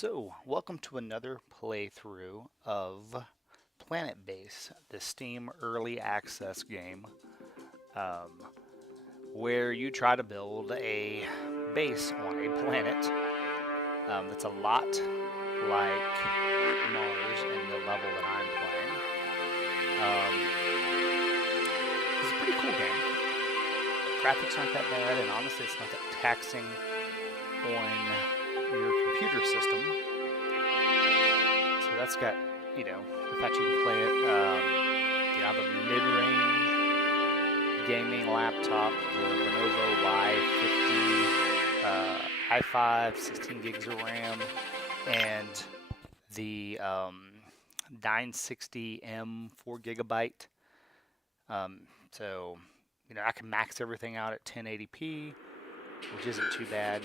So, welcome to another playthrough of Planetbase, the Steam Early Access game, um, where you try to build a base on a planet that's a lot like Mars in the level that I'm playing. It's a pretty cool game. Graphics aren't that bad, and honestly, it's not that taxing on your computer system. So that's got, the fact you can play it. I have a mid-range gaming laptop, the Lenovo Y50 i5, 16 gigs of RAM, and the 960M 4 gigabyte. So, I can max everything out at 1080p, which isn't too bad.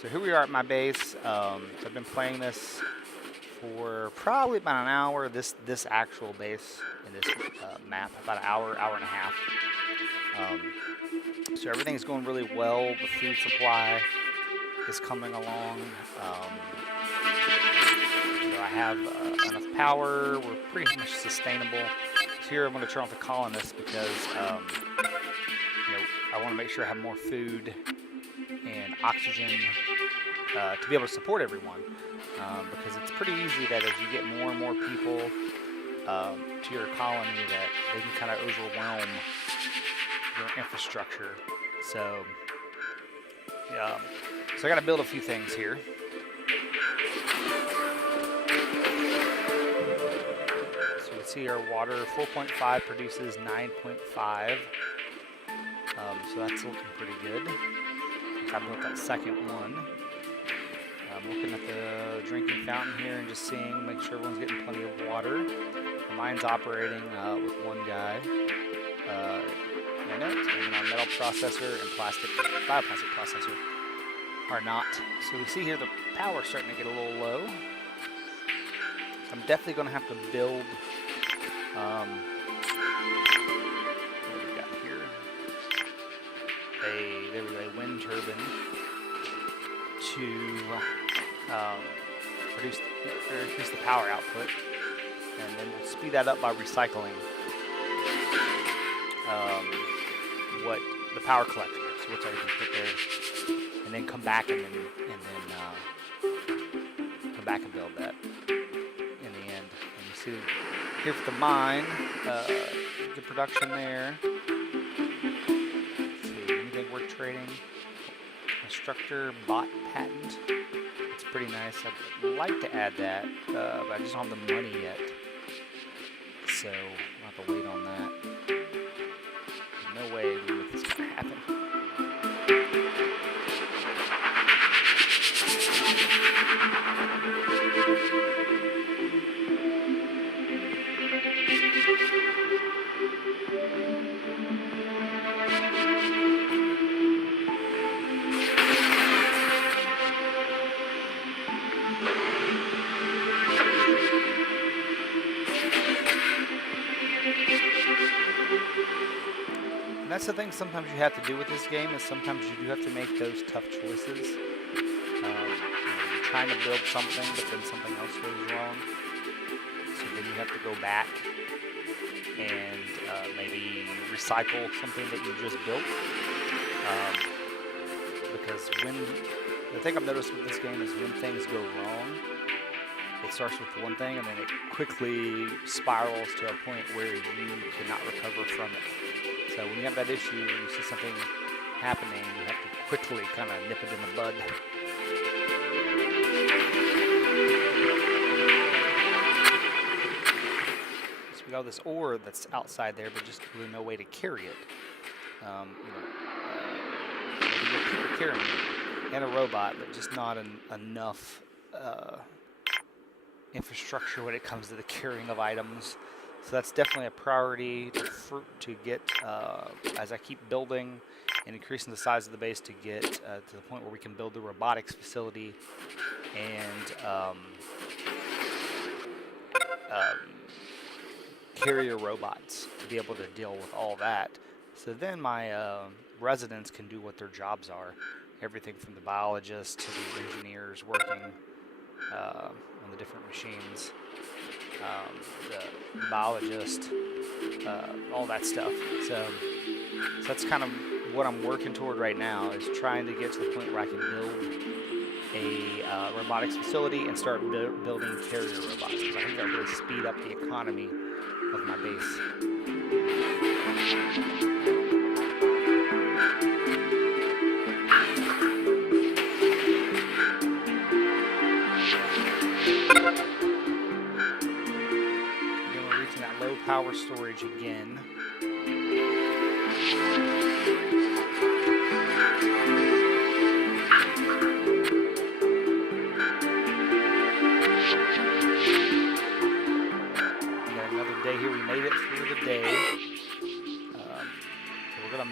So here we are at my base. So I've been playing this for probably about an hour. This actual base in this map, about an hour and a half. So everything's going really well. The food supply is coming along. I have enough power. We're pretty much sustainable. So here I'm going to turn off the colonists because I want to make sure I have more food and oxygen to be able to support everyone, because it's pretty easy that as you get more and more people to your colony, that they can kind of overwhelm your infrastructure. So I got to build a few things here. So you can see our water 4.5 produces 9.5. So that's looking pretty good. I built that second one. I'm looking at the drinking fountain here and just seeing, make sure everyone's getting plenty of water. The mine's operating with one guy in it, and then our metal processor and bioplastic processor are not. So we see here the power's starting to get a little low. So I'm definitely going to have to build. What do we got here? There was a wind turbine to increase the power output, and then we'll speed that up by recycling what the power collector is, which I can put there, and then come back and come back and build that in the end. And you see here for the mine, good production there. We're trading instructor bot patent. It's pretty nice. I'd like to add that, but I just don't have the money yet, so I'll have to wait on that. There's no way this is going to happen. And that's the thing sometimes you have to do with this game, is sometimes you do have to make those tough choices. You're trying to build something, but then something else goes wrong. So then you have to go back and maybe recycle something that you just built. Because the thing I've noticed with this game is when things go wrong, it starts with one thing and then it quickly spirals to a point where you cannot recover from it. So when you have that issue, you see something happening, you have to quickly kind of nip it in the bud. So we got this ore that's outside there, but just really no way to carry it. People carrying it, and a robot, but just not enough infrastructure when it comes to the carrying of items. So that's definitely a priority to get as I keep building and increasing the size of the base to get to the point where we can build the robotics facility and carrier robots to be able to deal with all that. So then my residents can do what their jobs are. Everything from the biologists to the engineers working on the different machines, the biologist, all that stuff. So that's kind of what I'm working toward right now, is trying to get to the point where I can build a robotics facility and start building carrier robots, because I think that would really speed up the economy of my base. Again, we're reaching that low power storage again.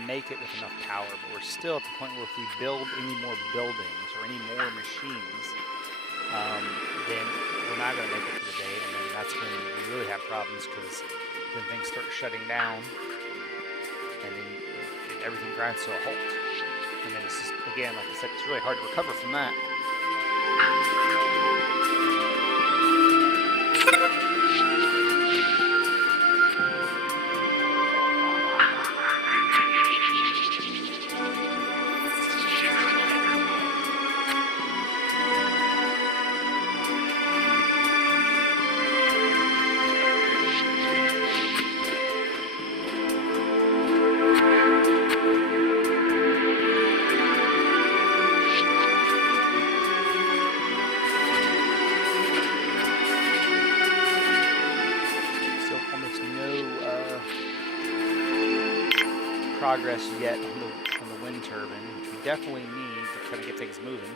Make it with enough power, but we're still at the point where if we build any more buildings or any more machines, then we're not going to make it for the day, and then that's when we really have problems, because then things start shutting down, and then everything grinds to a halt. And then it's just, again, like I said, it's really hard to recover from that. Progress yet on the wind turbine, which we definitely need to kind of get things moving.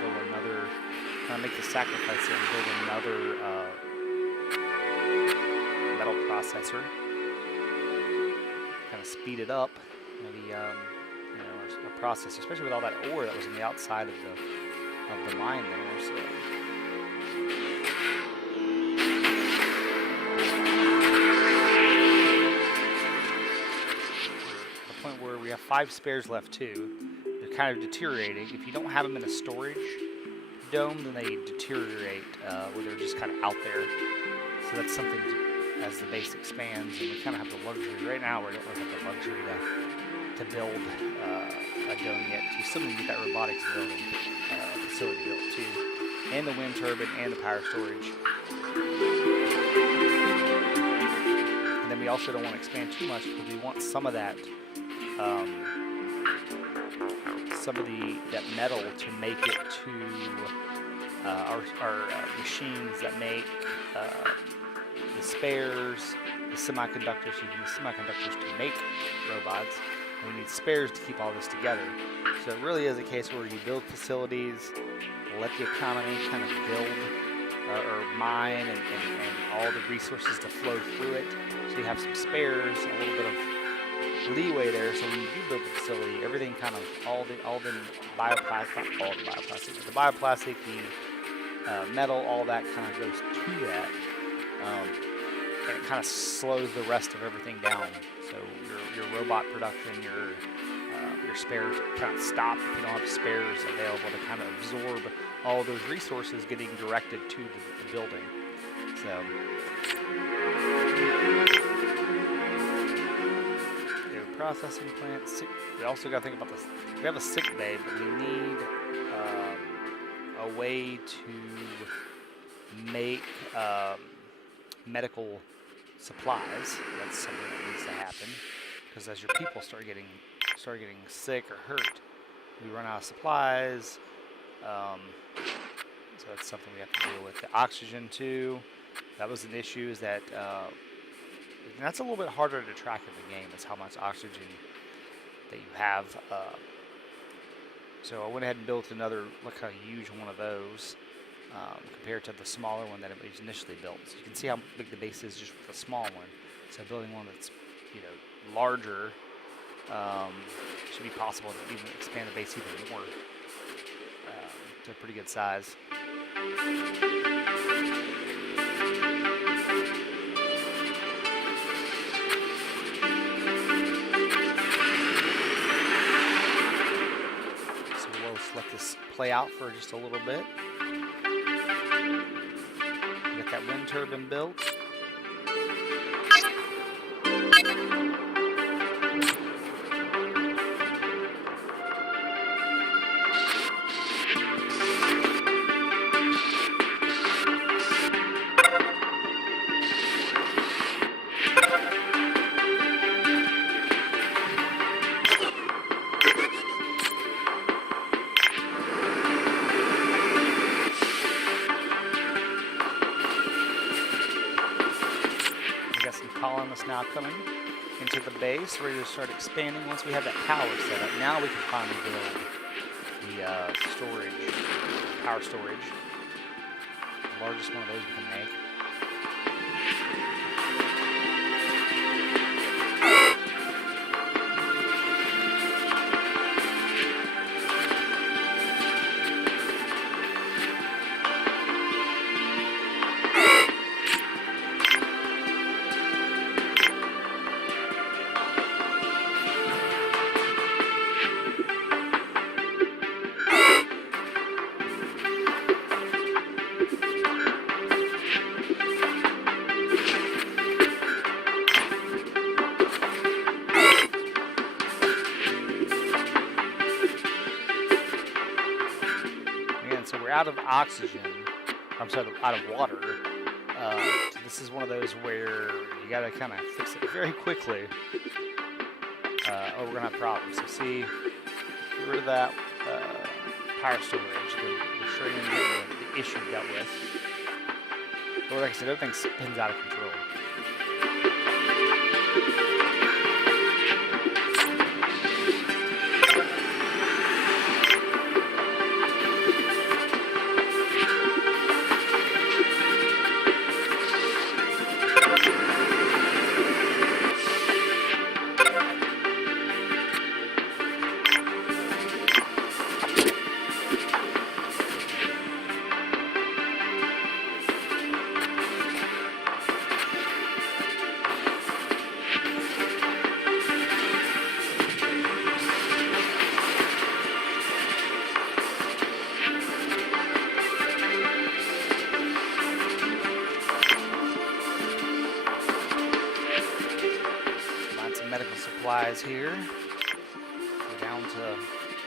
Build another, kind of make the sacrifice here and build another metal processor. Kind of speed it up, maybe our process, especially with all that ore that was on the outside of the mine there. So. We have 5 spares left too. They're kind of deteriorating. If you don't have them in a storage dome, then they deteriorate where they're just kind of out there. So that's something as the base expands, and we kind of have the luxury. Right now we don't really have the luxury to build a dome yet. We still need to get that robotics building facility built too, and the wind turbine and the power storage. And then we also don't want to expand too much, because we want some of that that metal to make it to our machines that make the spares, the semiconductors. So you need semiconductors to make robots, and we need spares to keep all this together. So it really is a case where you build facilities, let the economy kind of build or mine and all the resources to flow through it, so you have some spares, a little bit of leeway there, so when you do build the facility, everything kind of, all the bioplastic, not all the bioplastic, but the bioplastic, the metal, all that kind of goes to that, and it kind of slows the rest of everything down. So your robot production, your spares kind of stop if you don't have spares available to kind of absorb all those resources getting directed to the building. So. Processing plant. We also got to think about this. We have a sick bay, but we need a way to make medical supplies. That's something that needs to happen, because as your people start getting sick or hurt, we run out of supplies. So that's something we have to deal with. The oxygen too. That was an issue. Is that and that's a little bit harder to track in the game, is how much oxygen that you have. So I went ahead and built another, look how huge one of those compared to the smaller one that it was initially built. So you can see how big the base is just with the small one. So building one that's larger should be possible to even expand the base even more. It's a pretty good size. play out for just a little bit. Get that wind turbine built. Colonists now coming into the base, ready to start expanding. Once we have that power set up, now we can finally build the storage, power storage. The largest one of those we can make. So we're out of oxygen, I'm sorry, out of water. So this is one of those where you gotta kind of fix it very quickly, or we're gonna have problems. So see, get rid of that power storage, the shredding and getting the issue dealt with. But like I said, everything spins out of control. Medical supplies here. We're down to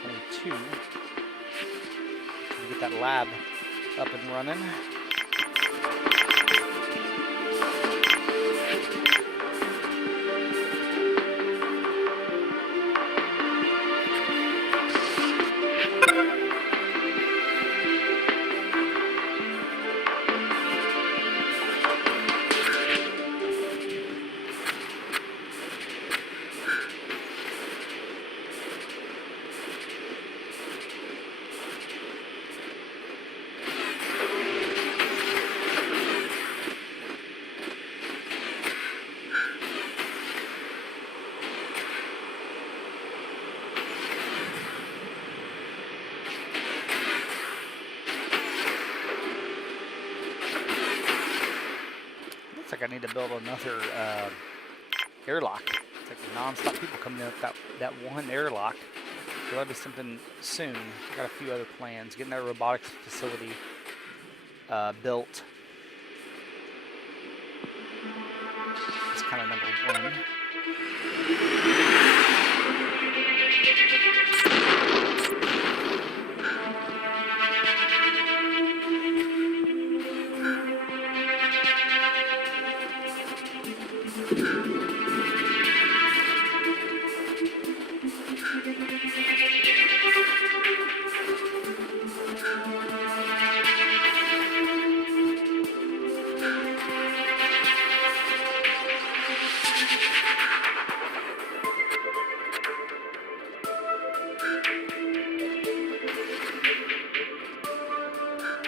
only 2. We get that lab up and running. Looks like I need to build another airlock. It's like non-stop people coming in with that one airlock. There'll be something soon. Got a few other plans. Getting that robotics facility built. It's kind of number 1.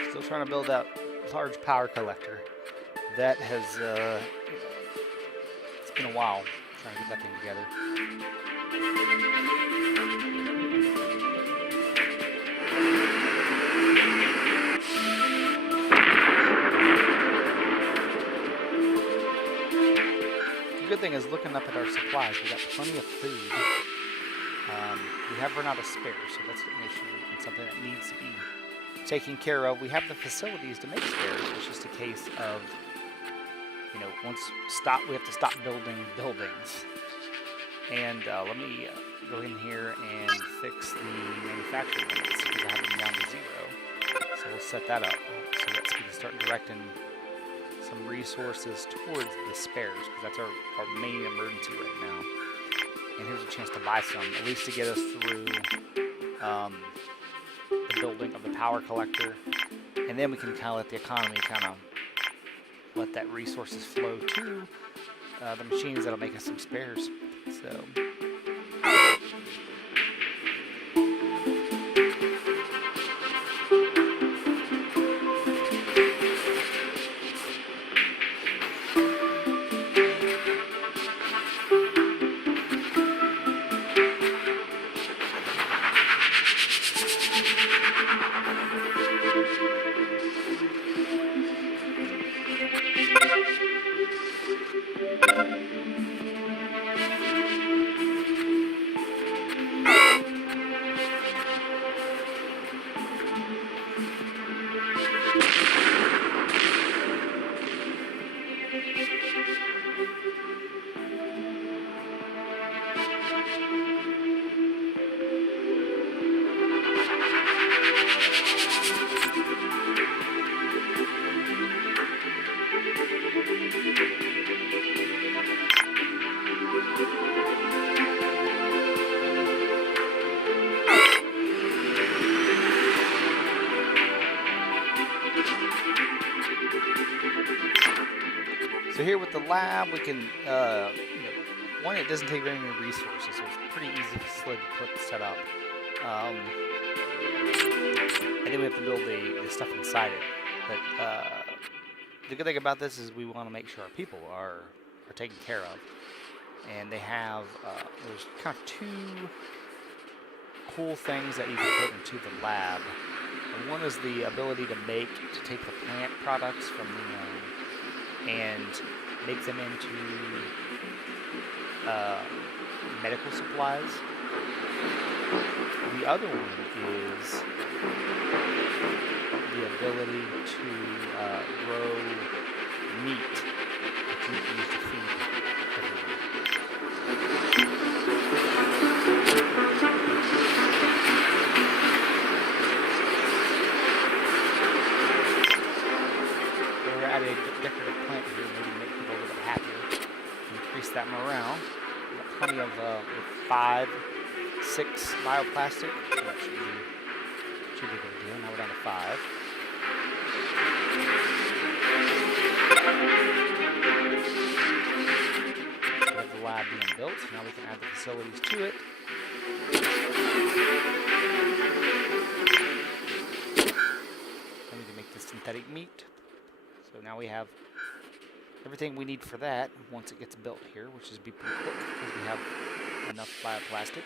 Still trying to build that large power collector. That has, it's been a while trying to get that thing together. The good thing is looking up at our supplies, we got plenty of food. We have run out of spares, so that's an issue and something that needs to be taken care of. We have the facilities to make spares. It's just a case of, you know, we have to stop building buildings. And let me go in here and fix the manufacturing limits because I have them down to 0. So we'll set that up so that we can start directing some resources towards the spares because that's our main emergency right now. And here's a chance to buy some, at least to get us through the building of the power collector. And then we can kind of let the economy let that resources flow to the machines that'll make us some spares. So. So here with the lab, we can, one, it doesn't take very many resources, so it's pretty easy to set up. And then we have to build the stuff inside it. But the good thing about this is we want to make sure our people are taken care of. And they have, there's kind of 2 cool things that you can put into the lab. And one is the ability to take the plant products from the and make them into medical supplies. The other one is the ability to grow meat that you can use to feed everyone. We're at a decorative plant here, maybe make people a little bit happier, increase that morale. We've got plenty of 5, 6 bioplastic. So that should be a good deal. Now we're down to 5. We have the lab being built. Now we can add the facilities to it. And we can make the synthetic meat. So now we have everything we need for that once it gets built here, which is be pretty quick because we have enough bioplastic.